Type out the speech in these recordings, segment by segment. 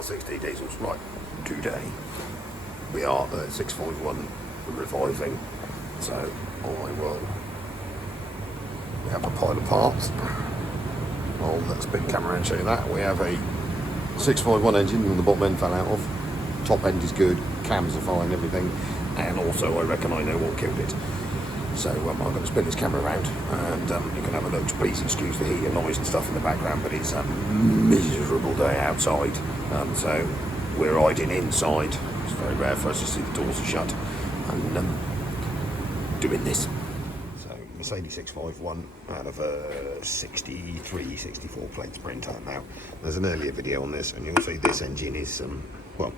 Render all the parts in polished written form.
R6D diesels. Right, today we are at 651 reviving, so we have a pile of parts. I'll let spin camera and show you that. We have a 651 engine with the bottom end fell out of. Top end is good, cams are fine, everything, and also I reckon I know what killed it. So I'm going to spin this camera around and you can have a look. Please excuse the heat and noise and stuff in the background, but it's a miserable day outside, so we're hiding inside. It's very rare for us to see the doors are shut, and doing this. So Mercedes 651 out of a 63, 64 plates printer. Now there's an earlier video on this and you'll see this engine is well,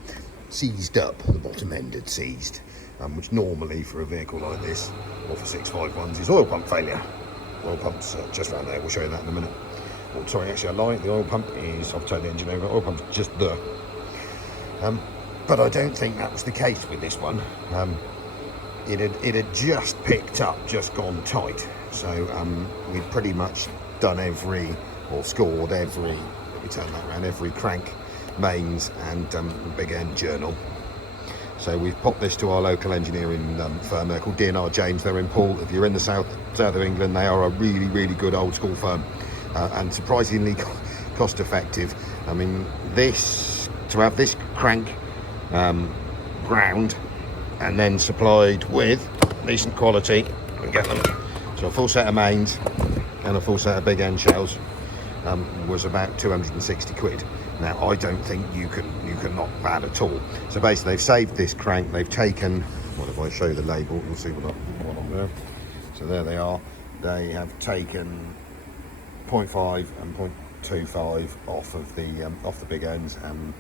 seized up. The bottom end had seized, which normally for a vehicle like this or for 651s is oil pump failure. Oil pump's just around there, we'll show you that in a minute. Oh, sorry, actually I lied, the oil pump is, I've turned the engine over, oil pump's just there. But I don't think that was the case with this one. It had just picked up, just gone tight. So we'd pretty much done scored every, let me turn that around, every crank, mains and big end journal. So we've popped this to our local engineering firm. They're called D&R James. They're in Poole. If you're in the south of England, they are a really good old school firm and surprisingly cost effective. I mean, to have this crank ground and then supplied with decent quality and get them so a full set of mains and a full set of big end shells was about 260 quid. Now I don't think you can knock that at all. So basically they've saved this crank, they've taken, what if I show you the label, you'll see what I'm there. So there they are. They have taken 0.5 and 0.25 off of the big ends and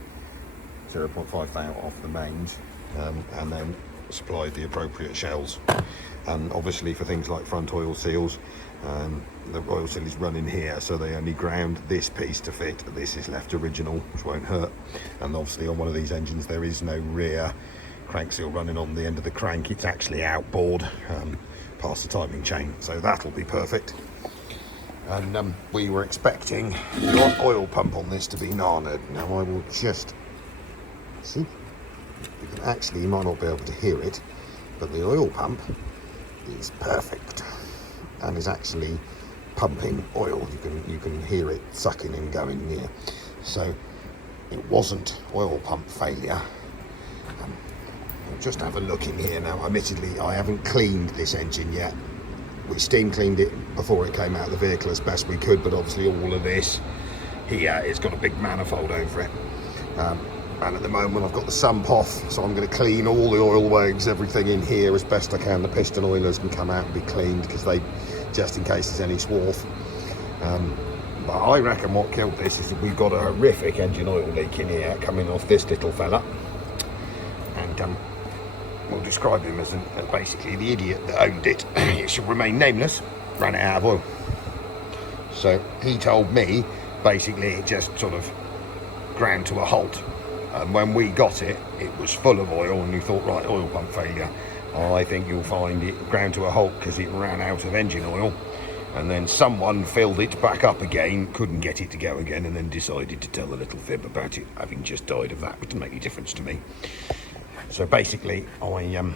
0.5 out off the mains, and then supplied the appropriate shells. And obviously for things like front oil seals, the oil seal is running here, so they only ground this piece to fit. This is left original, which won't hurt. And obviously on one of these engines there is no rear crank seal running on the end of the crank, it's actually outboard past the timing chain, so that'll be perfect. And we were expecting the oil pump on this to be narnered. Now I will just see, you might not be able to hear it, but the oil pump is perfect and is actually pumping oil. You can hear it sucking and going near. So it wasn't oil pump failure. I'll just have a look in here now. Admittedly, I haven't cleaned this engine yet. We steam cleaned it before it came out of the vehicle as best we could, but obviously all of this here, it's got a big manifold over it. And at the moment I've got the sump off, so I'm going to clean all the oil wags, everything in here as best I can. The piston oilers can come out and be cleaned because just in case there's any swarf. But I reckon what killed this is that we've got a horrific engine oil leak in here coming off this little fella. And we'll describe him as basically the idiot that owned it. It should remain nameless, ran it out of oil. So he told me basically it just sort of ground to a halt. And when we got it, it was full of oil, and we thought, right, oil pump failure. I think you'll find it ground to a halt because it ran out of engine oil, and then someone filled it back up again, couldn't get it to go again, and then decided to tell a little fib about it having just died of that, which didn't make any difference to me. So basically, I mean,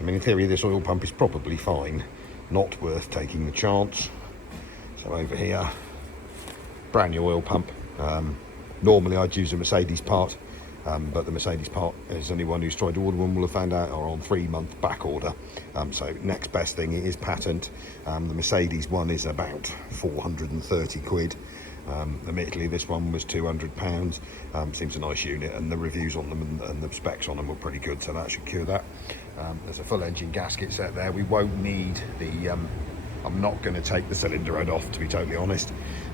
in theory, this oil pump is probably fine, not worth taking the chance. So over here, brand new oil pump. Normally I'd use a Mercedes part. But the Mercedes part, as anyone who's tried to order one will have found out, are on 3-month back order. So next best thing is patent. The Mercedes one is about 430 quid. Admittedly this one was £200. Seems a nice unit, and the reviews on them and the specs on them were pretty good, so that should cure that. There's a full engine gasket set there. We won't need the I'm not going to take the cylinder head off, to be totally honest.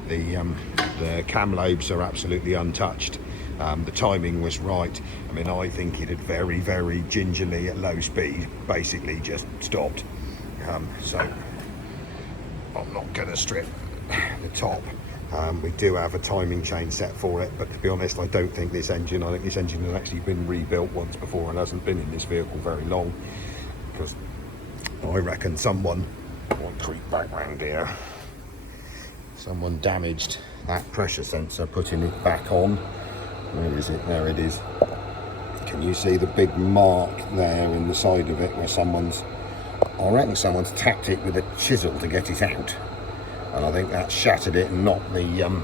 The cam lobes are absolutely untouched. The timing was right. I mean, I think it had very gingerly at low speed basically just stopped. So I'm not going to strip the top. We do have a timing chain set for it, but to be honest, I think this engine has actually been rebuilt once before and hasn't been in this vehicle very long, because I reckon someone, I'll creep back round here, someone damaged that pressure sensor putting it back on, Where is it? There it is. Can you see the big mark there in the side of it where I reckon someone's tapped it with a chisel to get it out, and I think that shattered it and knocked the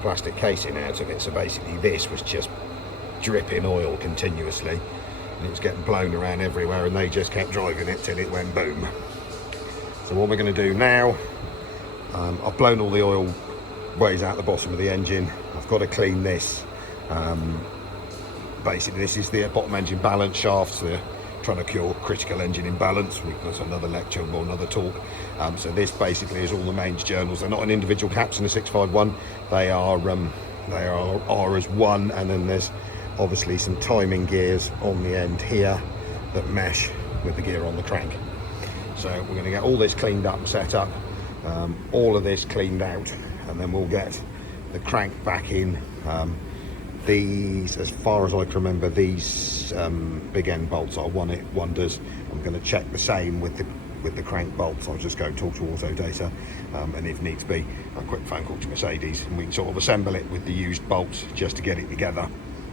plastic casing out of it. So basically this was just dripping oil continuously, and it was getting blown around everywhere, and they just kept driving it till it went boom. So what we're going to do now, I've blown all the oil ways out the bottom of the engine. I've got to clean this. Basically this is the bottom engine balance shafts. They're trying to cure critical engine imbalance. That's another lecture or another talk. So this basically is all the mains journals. They're not in individual caps in the 651. They are as one, and then there's obviously some timing gears on the end here that mesh with the gear on the crank. So we're going to get all this cleaned up and set up, all of this cleaned out, and then we'll get the crank back in. These, as far as I can remember, these big end bolts are one-hit wonders. I'm going to check the same with the crank bolts. I'll just go talk to Autodata, and if needs be, a quick phone call to Mercedes, and we can sort of assemble it with the used bolts just to get it together.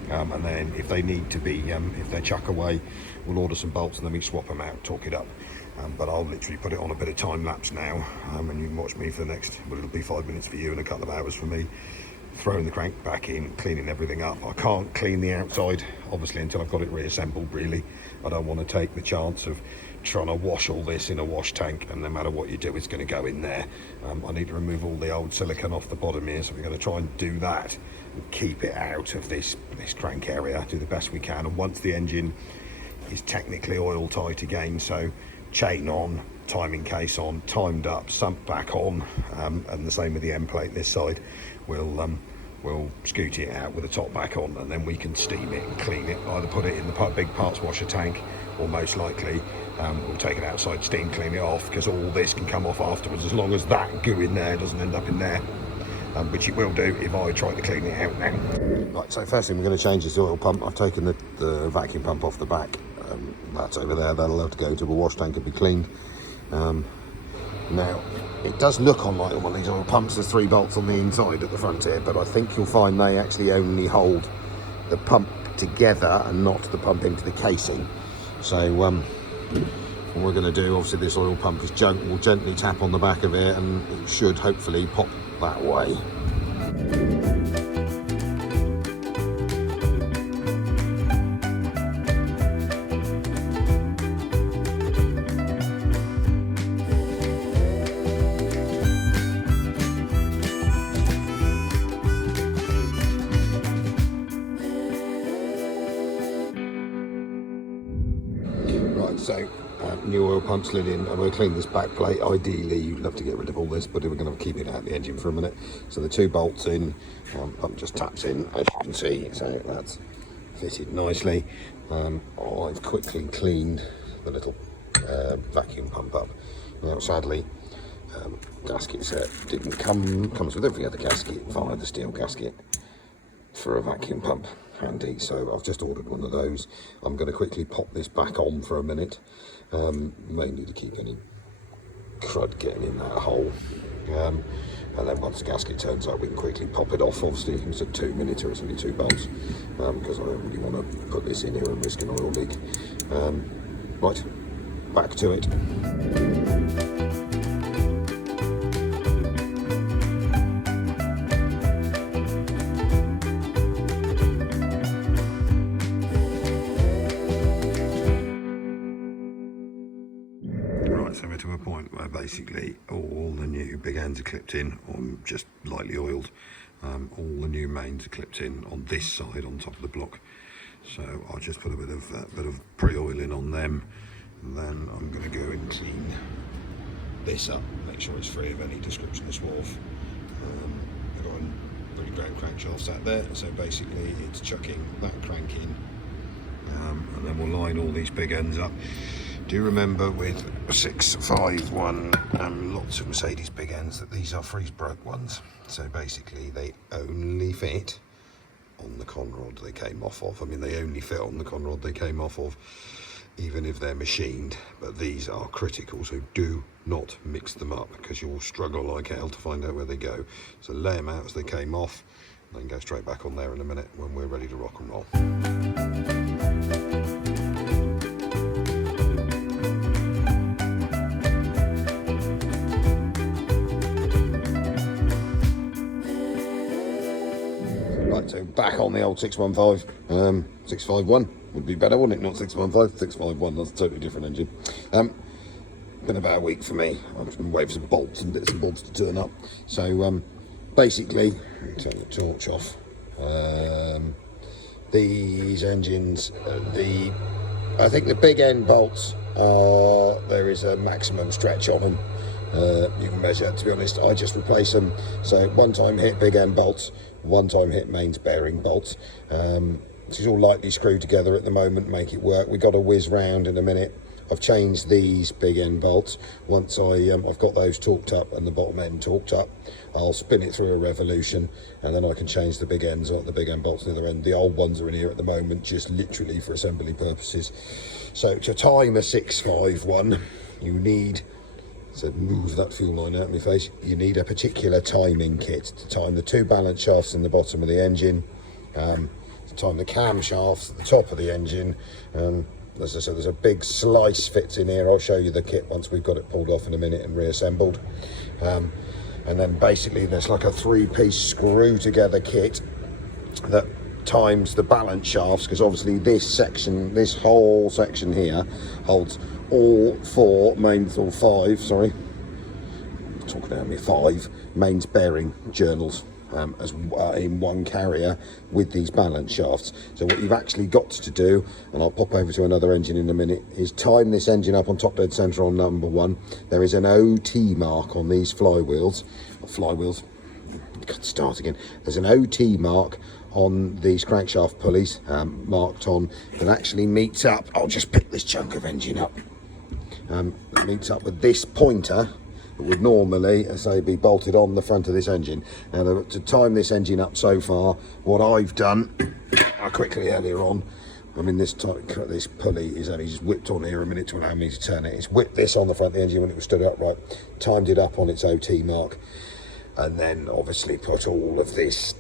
And then if they need to be, if they're chuck away, we'll order some bolts and then we swap them out, talk it up. But I'll literally put it on a bit of time lapse now, and you can watch me for the next, well, it'll be 5 minutes for you and a couple of hours for me, throwing the crank back in, cleaning everything up. I can't clean the outside, obviously, until I've got it reassembled, really. I don't want to take the chance of trying to wash all this in a wash tank, and no matter what you do, it's going to go in there. I need to remove all the old silicone off the bottom here, so we're going to try and do that and keep it out of this crank area, do the best we can. And once the engine is technically oil tight again, so chain on, timing case on, timed up, sump back on, and the same with the end plate this side, we'll scoot it out with the top back on, and then we can steam it and clean it, either put it in the big parts washer tank, or most likely we'll take it outside, steam clean it off, because all this can come off afterwards, as long as that goo in there doesn't end up in there, which it will do if I try to clean it out now. Right, so first thing we're going to change is the oil pump. I've taken the vacuum pump off the back. That's over there. That'll have to go into a wash tank and be cleaned. Now, it does look on like one of these oil pumps. There's 3 bolts on the inside at the front here, but I think you'll find they actually only hold the pump together and not the pump into the casing. So what we're going to do, obviously this oil pump is we'll gently tap on the back of it, and it should hopefully pop that way. So new oil pump slid in, and we'll clean this back plate. Ideally you'd love to get rid of all this, but we're going to keep it out of the engine for a minute. So the 2 bolts in, pump just taps in, as you can see, so that's fitted nicely. I've quickly cleaned the little vacuum pump up. Now sadly gasket set didn't comes with every other gasket via the steel gasket for a vacuum pump handy, so I've just ordered one of those. I'm going to quickly pop this back on for a minute, mainly to keep any crud getting in that hole, and then once the gasket turns up we can quickly pop it off. Obviously it's a 2 minute, or it's only 2 bolts, because I don't really want to put this in here and risk an oil leak. Right, back to it. So we're to a point where basically all the new big ends are clipped in, or just lightly oiled. All the new mains are clipped in on this side on top of the block. So I'll just put a bit of pre-oiling on them, and then I'm going to go and clean this up, make sure it's free of any description of swarf. I've got a really great crankshaft sat there, so basically it's chucking that crank in, and then we'll line all these big ends up. Do remember with 651 and lots of Mercedes big ends that these are freeze broke ones. So basically they only fit on the con rod they came off of. I mean, they only fit on the con rod they came off of, even if they're machined. But these are critical, so do not mix them up, because you'll struggle like hell to find out where they go. So lay them out as they came off, Then go straight back on there in a minute when we're ready to rock and roll. Right, so back on the old 615, 651 would be better, wouldn't it? Not 615, 651, that's a totally different engine. Been about a week for me. I've just been waiting for some bolts and bits and bobs to turn up. So basically, turn the torch off. These engines, I think the big end bolts, there is a maximum stretch on them. You can measure, to be honest, I just replace them. So one time hit big end bolts, one time hit mains bearing bolts. This is all lightly screwed together at the moment, make it work. We've got to whiz round in a minute. I've changed these big end bolts. Once I've got those torqued up and the bottom end torqued up, I'll spin it through a revolution, and then I can change the big ends or the big end bolts on the other end. The old ones are in here at the moment, just literally for assembly purposes. So to time a 651, you need, so move that fuel line out of my face, you need a particular timing kit to time the two balance shafts in the bottom of the engine, to time the cam shafts at the top of the engine. As I said, there's a big slice fits in here. I'll show you the kit once we've got it pulled off in a minute and reassembled. And then basically there's like a 3-piece screw together kit that times the balance shafts, because obviously this whole section here holds all 5 mains bearing journals. As in one carrier with these balance shafts. So what you've actually got to do, and I'll pop over to another engine in a minute, is time this engine up on top dead centre on number 1. There is an OT mark on these flywheels. Start again. There's an OT mark on these crankshaft pulleys, marked on, that actually meets up. I'll just pick this chunk of engine up. It meets up with this pointer. It would normally, as I say, be bolted on the front of this engine. Now, to time this engine up so far, what I've done, I quickly earlier on, I mean, this pulley is only just whipped on here a minute to allow me to turn it. It's whipped this on the front of the engine when it was stood upright, timed it up on its OT mark, and then obviously put all of this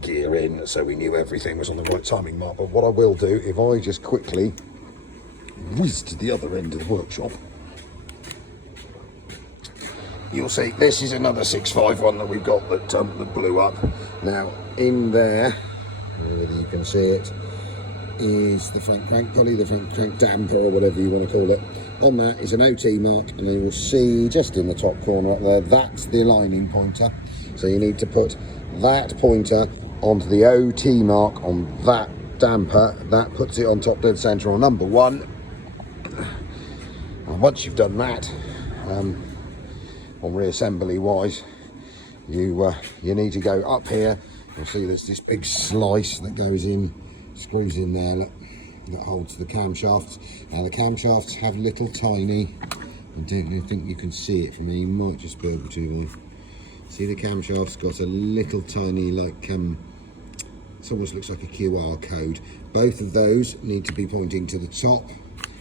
gear in so we knew everything was on the right timing mark. But what I will do, if I just quickly whiz to the other end of the workshop, you'll see this is another 651 that we've got that blew up. Now in there, whether you can see it, is the front crank pulley, the front crank damper, or whatever you want to call it. On that is an OT mark, and you will see just in the top corner up there, that's the aligning pointer. So you need to put that pointer onto the OT mark on that damper. That puts it on top dead centre on number 1. And once you've done that, on reassembly wise, you need to go up here. You'll see there's this big slice that goes in, screws in there, that holds the camshafts. Now the camshafts have little tiny, I don't think you can see it from here, you might just be able to see the camshaft's got a little tiny, like it almost looks like a QR code. Both of those need to be pointing to the top.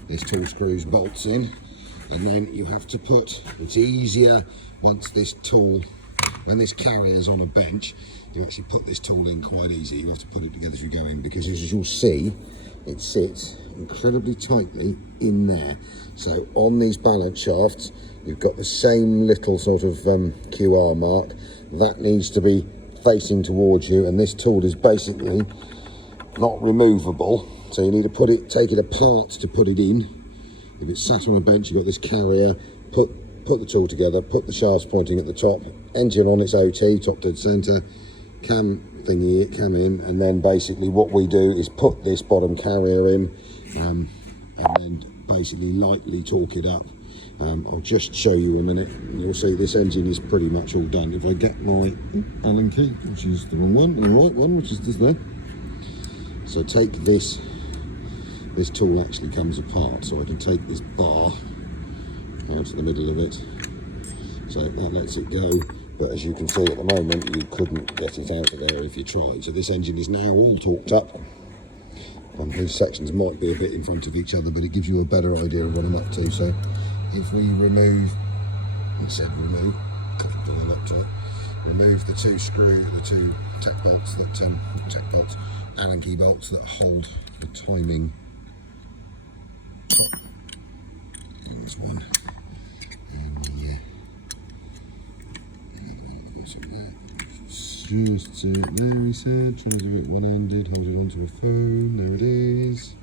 There's 2 screws, bolts in. And then you have to put, it's easier once this tool, when this carrier's on a bench, you actually put this tool in quite easy. You have to put it together as you go in, because as you'll see, it sits incredibly tightly in there. So on these balance shafts, you've got the same little sort of QR mark. That needs to be facing towards you, and this tool is basically not removable. So you need to take it apart to put it in. If it's sat on a bench, you've got this carrier, put the tool together, put the shafts pointing at the top, engine on its OT, top dead centre, cam in, and then basically what we do is put this bottom carrier in, and then basically lightly torque it up. I'll just show you a minute, and you'll see this engine is pretty much all done. If I get my Allen key, which is the wrong one, and the right one, which is this there. So take this tool actually comes apart, so I can take this bar out to the middle of it, so that lets it go. But as you can see at the moment, you couldn't get it out of there if you tried. So this engine is now all torqued up. These sections might be a bit in front of each other, but it gives you a better idea of what I'm up to. So if we remove, it said remove, remove the two tech bolts that Allen key bolts that hold the timing. There's one, and the other one at the bottom there. Just there, he said, trying to do it one-handed, hold it onto a phone, there it is.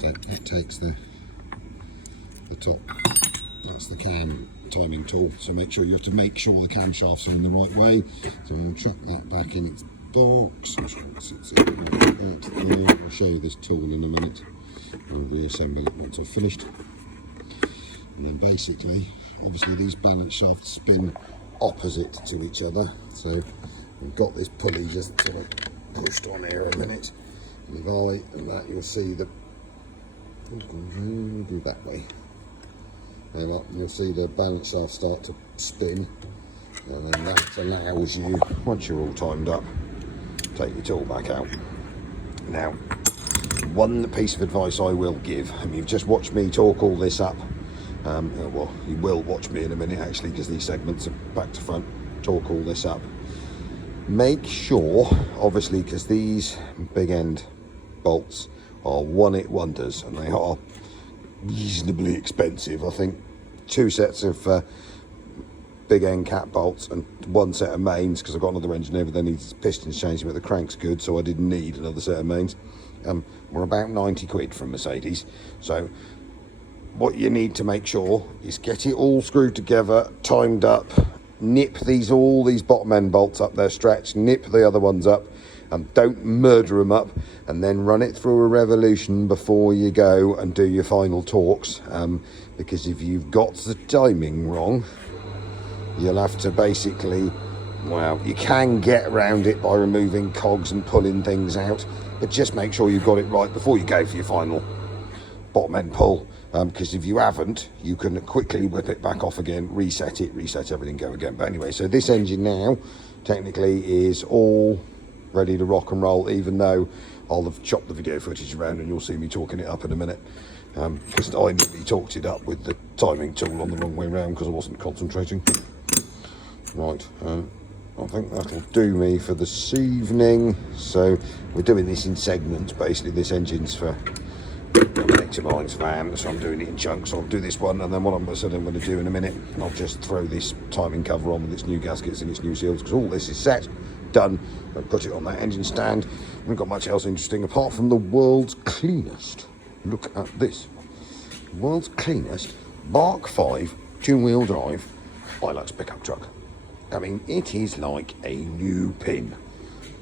So that takes the top, that's the cam timing tool, so make sure you have to make sure the camshafts are in the right way. So we'll chuck that back in its box. I'll show you this tool in a minute. I'll reassemble it once I've finished. And then basically, obviously these balance shafts spin opposite to each other, so we've got this pulley just sort of pushed on here a minute, and if I and that, you'll see the we'll do that way, and you'll see the balance shaft start to spin, and then that allows you, once you're all timed up, take your tool back out. Now, one piece of advice I will give, and you've just watched me talk all this up. Well, you will watch me in a minute actually, because these segments are back to front, talk all this up. Make sure, obviously, because these big end bolts are one-hit wonders and they are reasonably expensive. I think 2 sets of big end cap bolts and 1 set of mains, because I've got another engineer that needs pistons changed, but the crank's good, so I didn't need another set of mains. Were about 90 quid from Mercedes. So what you need to make sure is get it all screwed together, timed up, nip all these bottom end bolts up their stretch, nip the other ones up, and don't murder them up, and then run it through a revolution before you go and do your final torques, because if you've got the timing wrong, you'll have to basically, well, you can get around it by removing cogs and pulling things out, but just make sure you've got it right before you go for your final bottom end pull. Because if you haven't, you can quickly whip it back off again, reset everything, go again. But anyway, so this engine now technically is all ready to rock and roll, even though I'll have chopped the video footage around and you'll see me talking it up in a minute, because I nearly talked it up with the timing tool on the wrong way around because I wasn't concentrating. Right, I think that'll do me for this evening. So we're doing this in segments. Basically, this engine's for to mine's van, so I'm doing it in chunks. So I'll do this one, and then what I'm going to do in a minute, I'll just throw this timing cover on with its new gaskets and its new seals, because all this is set, done. I'll put it on that engine stand. I haven't got much else interesting apart from the world's cleanest. Look at this. World's cleanest Mark 5 two-wheel drive Hilux pickup truck. I mean, it is like a new pin.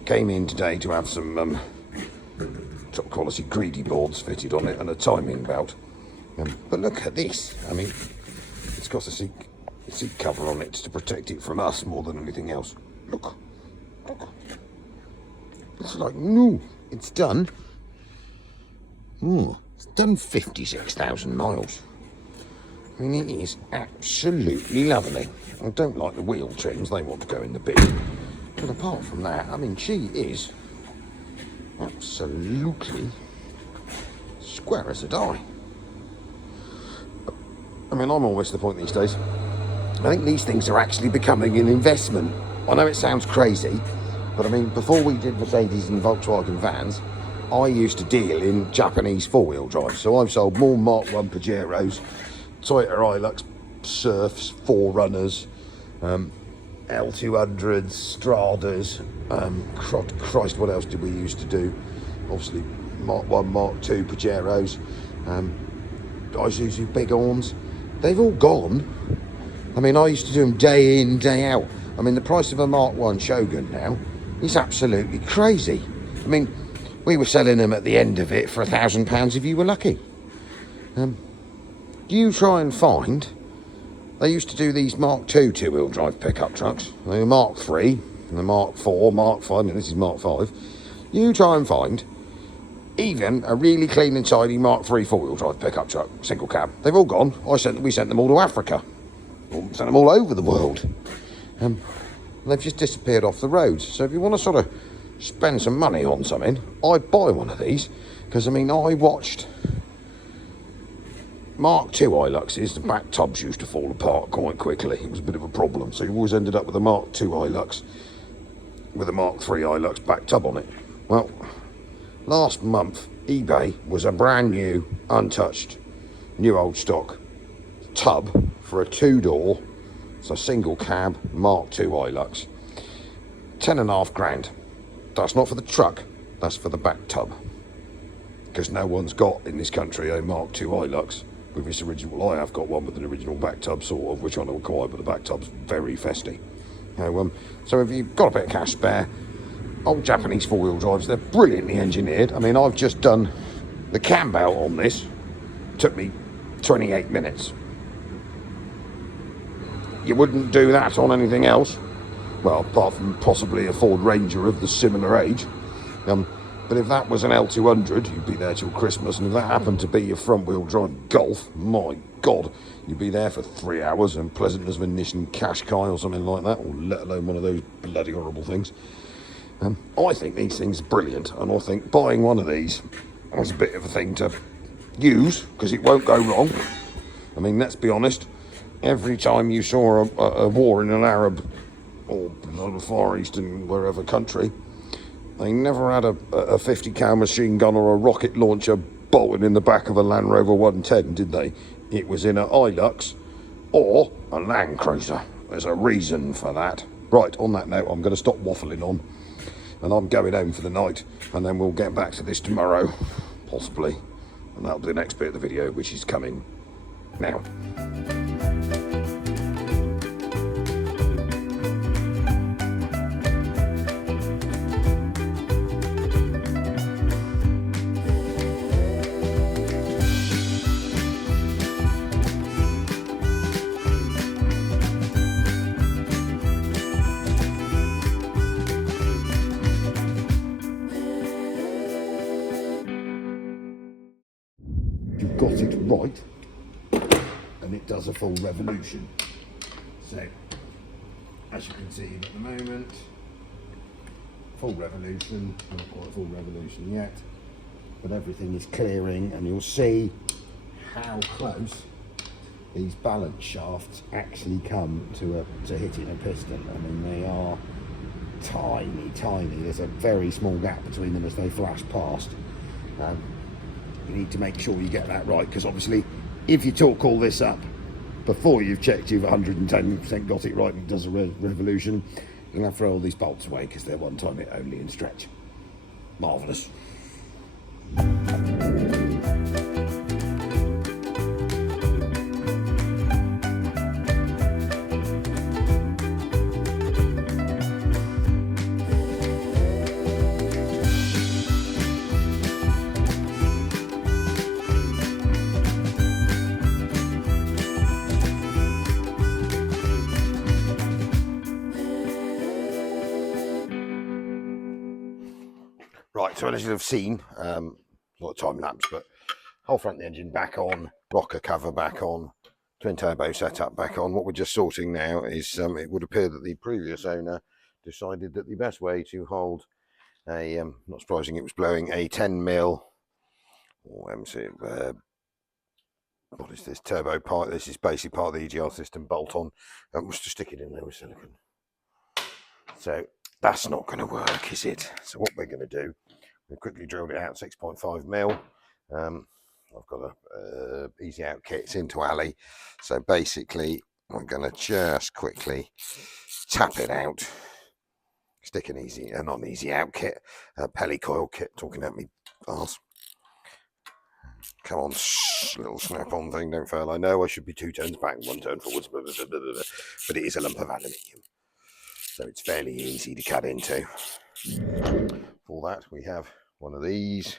Came in today to have some top quality greedy boards fitted on it and a timing belt. But look at this. I mean, it's got a seat cover on it to protect it from us more than anything else. Look. It's like new. It's done. It's done 56,000 miles. I mean, it is absolutely lovely. I don't like the wheel trims, they want to go in the bin. But apart from that, I mean, she is absolutely square as a die. I mean, I'm always to the point these days, I think these things are actually becoming an investment. I know it sounds crazy, but I mean, before we did Mercedes and Volkswagen vans, I used to deal in Japanese four-wheel drive. So I've sold more Mark 1 Pajeros, Toyota Hilux, Surfs, 4Runners, L200s, Stradas, Christ, what else did we used to do? Obviously, Mark 1, Mark 2 Pajeros, Isuzu Bighorns. They've all gone. I mean, I used to do them day in, day out. I mean, the price of a Mark 1 Shogun now is absolutely crazy. I mean, we were selling them at the end of it for £1,000 if you were lucky. You try and find, they used to do these Mark 2 two-wheel drive pickup trucks. They were Mark 3, and the Mark 4, Mark 5, I mean, this is Mark 5. You try and find even a really clean and tidy Mark 3 four-wheel drive pickup truck, single cab. They've all gone. We sent them all to Africa. Sent them all over the world. They've just disappeared off the roads. So if you want to sort of spend some money on something, I'd buy one of these. Because, I mean, I watched Mark II Hiluxes, the back tubs used to fall apart quite quickly. It was a bit of a problem, so you always ended up with a Mark II Hilux with a Mark III Hilux back tub on it. Well, last month eBay was a brand new, untouched, new old stock tub for a 2-door, it's a single cab Mark II Hilux. 10.5 grand. That's not for the truck, that's for the back tub. Because no one's got in this country a Mark II Hilux with this original. Well, I have got one with an original back tub, sort of, which I don't acquire, but the back tub's very festy. So if you've got a bit of cash spare, old Japanese 4-wheel drives, they're brilliantly engineered. I mean, I've just done the cam belt on this. Took me 28 minutes. You wouldn't do that on anything else. Well, apart from possibly a Ford Ranger of the similar age. But if that was an L200, you'd be there till Christmas. And if that happened to be your front-wheel drive Golf, my God, you'd be there for 3 hours and pleasant as a Nissan Qashqai or something like that, or let alone one of those bloody horrible things. I think these things are brilliant, and I think buying one of these is a bit of a thing to use, because it won't go wrong. I mean, let's be honest, every time you saw a war in an Arab or the Far East and wherever country, they never had a 50 cal machine gun or a rocket launcher bolted in the back of a Land Rover 110, did they? It was in a Hilux or a Land Cruiser. There's a reason for that. Right, on that note, I'm going to stop waffling on, and I'm going home for the night, and then we'll get back to this tomorrow, possibly, and that'll be the next bit of the video, which is coming now. You've got it right, and it does a full revolution. So, as you can see at the moment, full revolution, not quite full revolution yet, but everything is clearing, and you'll see how close these balance shafts actually come to hitting a piston. I mean, they are tiny, tiny. There's a very small gap between them as they flash past. You need to make sure you get that right, because obviously if you talk all this up before you've checked you've 110% got it right and it does a revolution, you'll have to throw all these bolts away because they're one time hit only and stretch. Marvellous. Right, so as you'll have seen, not a time lapse, but whole front of the engine back on, rocker cover back on, twin turbo setup back on. What we're just sorting now is it would appear that the previous owner decided that the best way to hold a, not surprising it was blowing, a 10mm or what is this, turbo part, this is basically part of the EGR system bolt on, was to stick it in there with silicone. So that's not going to work, is it? So what we're going to do, we quickly drilled it out 6.5mm. I've got a easy out kit, it's into alley. So basically I'm going to just quickly tap it out, stick an easy, not an easy out kit, a pellicoil kit, talking at me arse. Come on, little snap-on thing, don't fail. I know I should be 2 turns back, 1 turn forwards, but it is a lump of aluminium, so it's fairly easy to cut into. For that we have one of these,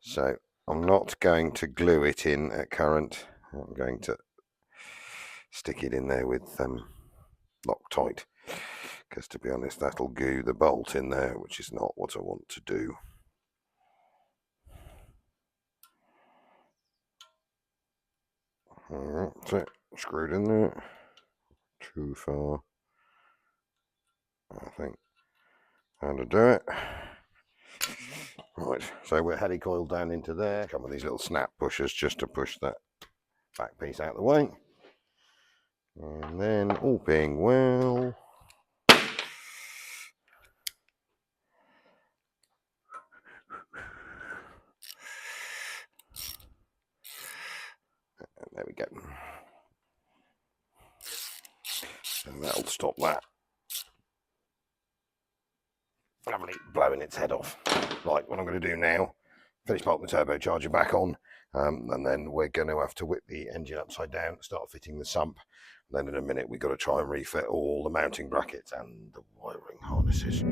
so I'm not going to glue it in at current. I'm going to stick it in there with Loctite, because to be honest that'll goo the bolt in there, which is not what I want to do. Alright, so screwed in there. Too far, I think. How to do it. Right, so we're heady coiled down into there. Come with these little snap pushers just to push that back piece out of the way, and then all being well, and there we go. And that'll stop that lovely blowing its head off. Right, what I'm going to do now, finish bolting the turbocharger back on, and then we're going to have to whip the engine upside down, start fitting the sump. Then in a minute we've got to try and refit all the mounting brackets and the wiring harnesses.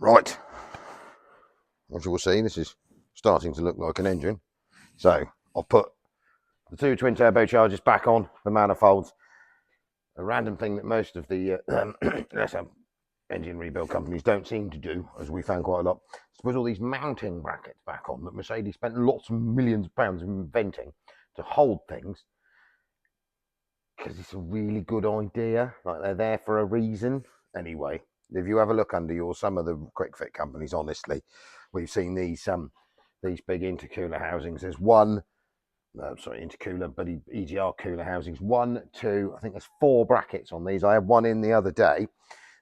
Right, as you will see, this is starting to look like an engine. So I've put the two twin turbochargers back on the manifolds. A random thing that most of the engine rebuild companies don't seem to do, as we found quite a lot, is put all these mounting brackets back on that Mercedes spent lots of millions of pounds inventing to hold things, because it's a really good idea. Like, they're there for a reason. Anyway, if you have a look under some of the quick fit companies, honestly, we've seen these big intercooler housings. There's one, intercooler, but EGR cooler housings. 1, 2, I think there's 4 brackets on these. I had one in the other day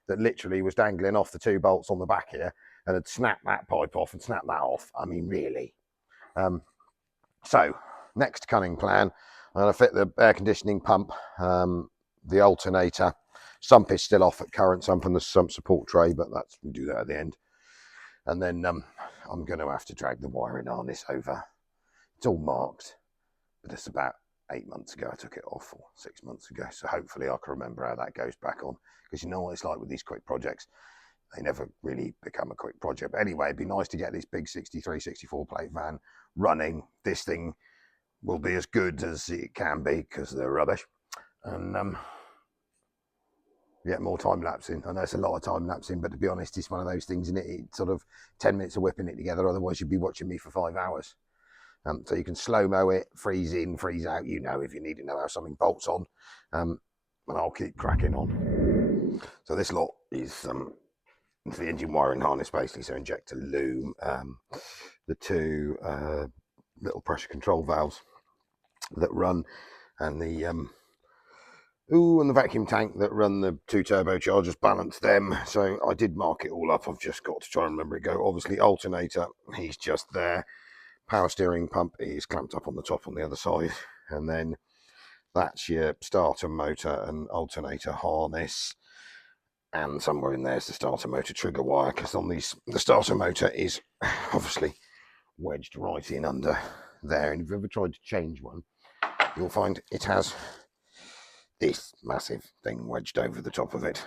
that literally was dangling off the 2 bolts on the back here and had snapped that pipe off and snapped that off. I mean, really. So, next cunning plan, I'm going to fit the air conditioning pump, the alternator. Sump is still off at current sump and the sump support tray, but we'll do that at the end. And then I'm going to have to drag the wiring harness over. It's all marked, but it's about 8 months ago I took it off, or 6 months ago. So hopefully I can remember how that goes back on, because you know what it's like with these quick projects. They never really become a quick project. But anyway, it'd be nice to get this big 63, 64 plate van running. This thing will be as good as it can be, because they're rubbish. And get more time lapsing. I know it's a lot of time lapsing, but to be honest, it's one of those things, isn't it? It's sort of 10 minutes of whipping it together. Otherwise, you'd be watching me for 5 hours. So you can slow-mo it, freeze in, freeze out, you know, if you need to know how something bolts on. And I'll keep cracking on. So this lot is the engine wiring harness, basically. So injector loom, the 2 little pressure control valves that run, and the and the vacuum tank that run the 2 turbochargers, balance them. So I did mark it all up. I've just got to try and remember it go. Obviously, alternator, he's just there. Power steering pump is clamped up on the top on the other side. And then that's your starter motor and alternator harness. And somewhere in there is the starter motor trigger wire, because on these, the starter motor is obviously wedged right in under there. And if you've ever tried to change one, you'll find it has this massive thing wedged over the top of it,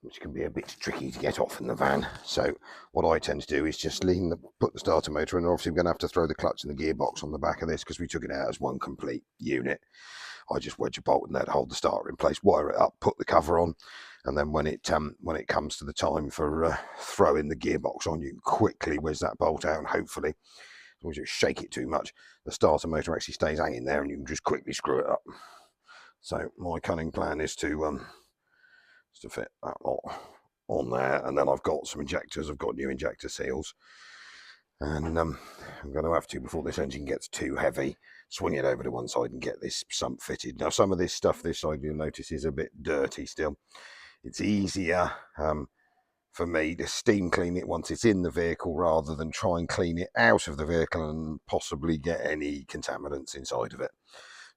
which can be a bit tricky to get off in the van. So what I tend to do is just put the starter motor in. Obviously, we're going to have to throw the clutch and the gearbox on the back of this, because we took it out as one complete unit. I just wedge a bolt in there to hold the starter in place, wire it up, put the cover on, and then when it comes to the time for throwing the gearbox on, you can quickly whiz that bolt out, and hopefully, as long as you shake it too much, the starter motor actually stays hanging there, and you can just quickly screw it up. So my cunning plan is to fit that lot on there, and then I've got some injectors. I've got new injector seals, and I'm going to have to, before this engine gets too heavy, swing it over to one side and get this sump fitted. Now, some of this stuff this side, you'll notice, is a bit dirty still. It's easier for me to steam clean it once it's in the vehicle rather than try and clean it out of the vehicle and possibly get any contaminants inside of it.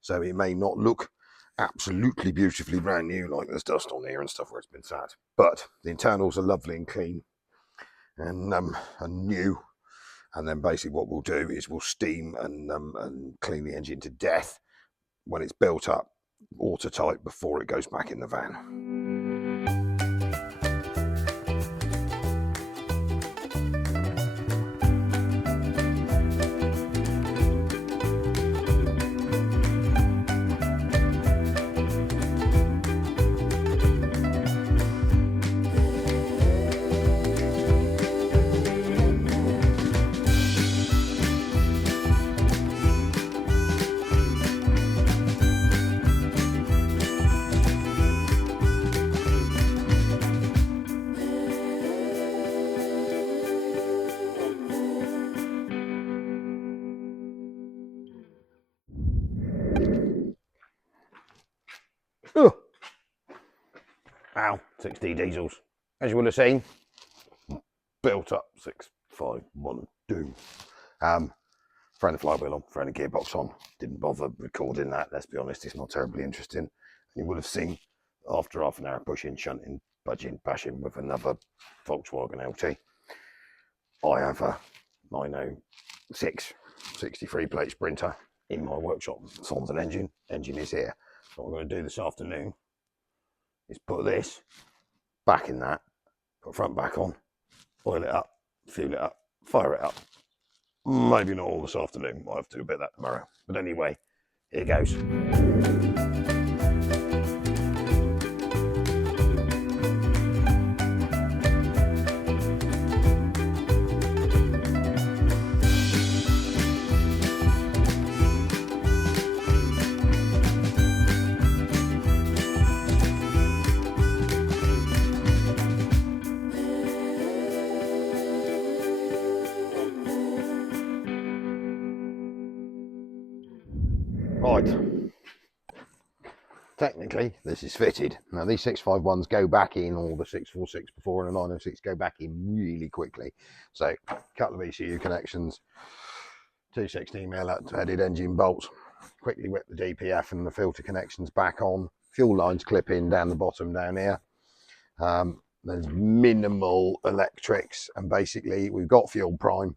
So it may not look absolutely beautifully brand new, like there's dust on here and stuff where it's been sat, but the internals are lovely and clean and new. And then basically what we'll do is we'll steam and clean the engine to death when it's built up, watertight, before it goes back in the van. Oh. Wow, 6D diesels. As you would have seen, built up 651 Doom. Throwing the flywheel on, throwing the gearbox on. Didn't bother recording that, let's be honest, it's not terribly interesting. You would have seen after half an hour pushing, shunting, budging, bashing with another Volkswagen LT. I have a 906 63 plate Sprinter in my workshop. It's on an engine. Engine is here. So what I'm going to do this afternoon is put this back in that, put front back on, oil it up, fuel it up, fire it up. Maybe not all this afternoon, I'll have to do a bit of that tomorrow. But anyway, here goes. Right, technically this is fitted. Now these 651s go back in, all the 646 before and the 906 go back in really quickly. So a couple of ECU connections, 216mm headed engine bolts, quickly whip the DPF and the filter connections back on, fuel lines clip in down the bottom down here. There's minimal electrics and basically we've got fuel prime,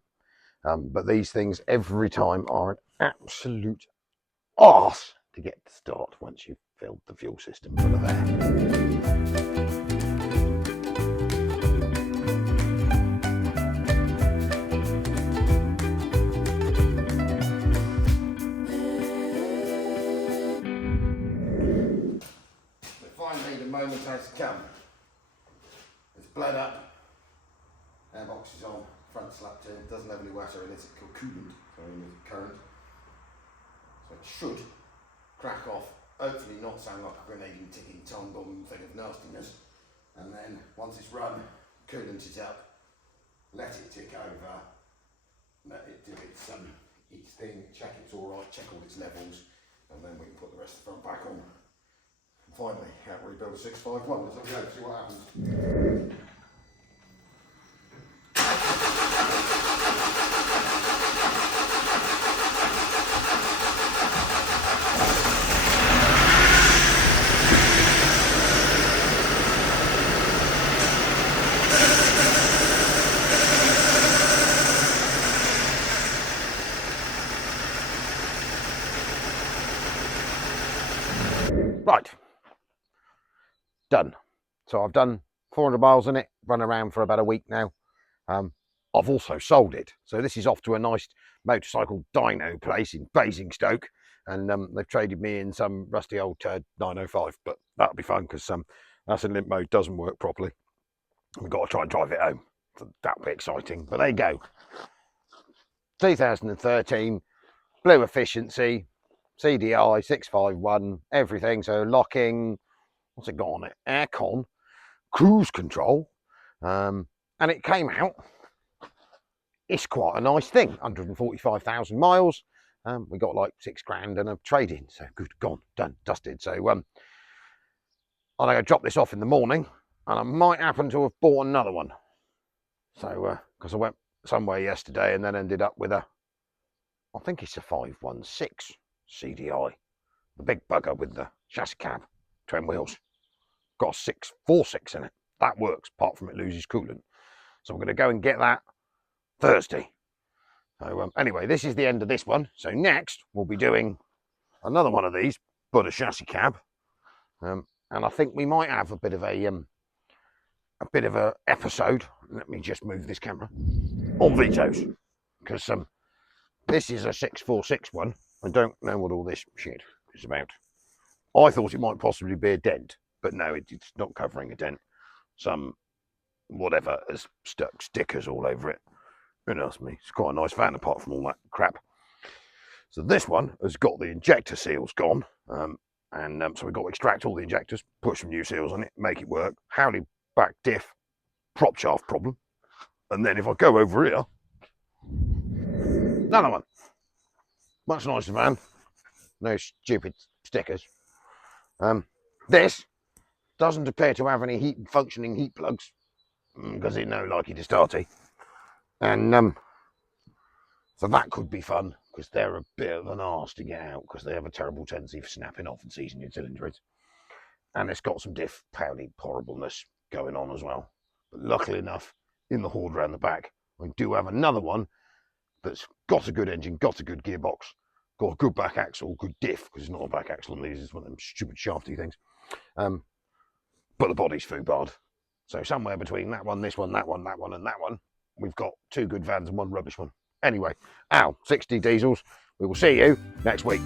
but these things every time are an absolute arse to get to start once you've filled the fuel system full of air. But finally the moment has come. It's bled up, airbox is on, front slapped in, doesn't have any water in it, it's coolant, so in the current. So it should crack off, hopefully not sound like a grenading ticking time bomb thing of nastiness. And then once it's run, coolant it up, let it tick over, let it do its thing, check it's alright, check all its levels, and then we can put the rest of the front back on. And finally, how to rebuild a 651. Let's have a go, see what happens. Right, done. So I've done 400 miles in it, run around for about a week now. I've also sold it. So this is off to a nice motorcycle dyno place in Basingstoke. And they've traded me in some rusty old turd 905, but that'll be fun because that's in limp mode, doesn't work properly. We've got to try and drive it home. So that'll be exciting, but there you go. 2013, blue efficiency, CDI, 651, everything. So locking, what's it got on it? Aircon, cruise control, and it came out. It's quite a nice thing, 145,000 miles. We got like £6,000 and a trade-in. So good, gone, done, dusted. So I'm going to drop this off in the morning and I might happen to have bought another one. So, because I went somewhere yesterday and then ended up with I think it's a 516 CDI, the big bugger with the chassis cab, twin wheels. Got a 646 in it. That works, apart from it loses coolant. So I'm going to go and get that Thursday. So anyway, this is the end of this one. So next we'll be doing another one of these, but a chassis cab. And I think we might have a bit of a episode. Let me just move this camera on vetoes, because this is a 646 one. I don't know what all this shit is about. I thought it might possibly be a dent, but no, it's not covering a dent. Some whatever has stuck stickers all over it. Who knows me? It's quite a nice van apart from all that crap. So this one has got the injector seals gone, so we've got to extract all the injectors, put some new seals on it, make it work. Howley back diff, prop shaft problem, and then if I go over here, another one. Much nicer van. No stupid stickers. This doesn't appear to have any functioning heat plugs, because it's no likey to starty. And so that could be fun, because they're a bit of an arse to get out, because they have a terrible tendency for snapping off and seizing your cylinder heads. And it's got some diff powdy horribleness going on as well. But luckily enough, in the hoard around the back, I do have another one that's got a good engine, got a good gearbox, got a good back axle, good diff, because it's not a back axle on these, it's one of them stupid shafty things. But the body's foobarred. So somewhere between that one, this one, that one, that one, and that one, we've got two good vans and one rubbish one. Anyway, 60 diesels. We will see you next week.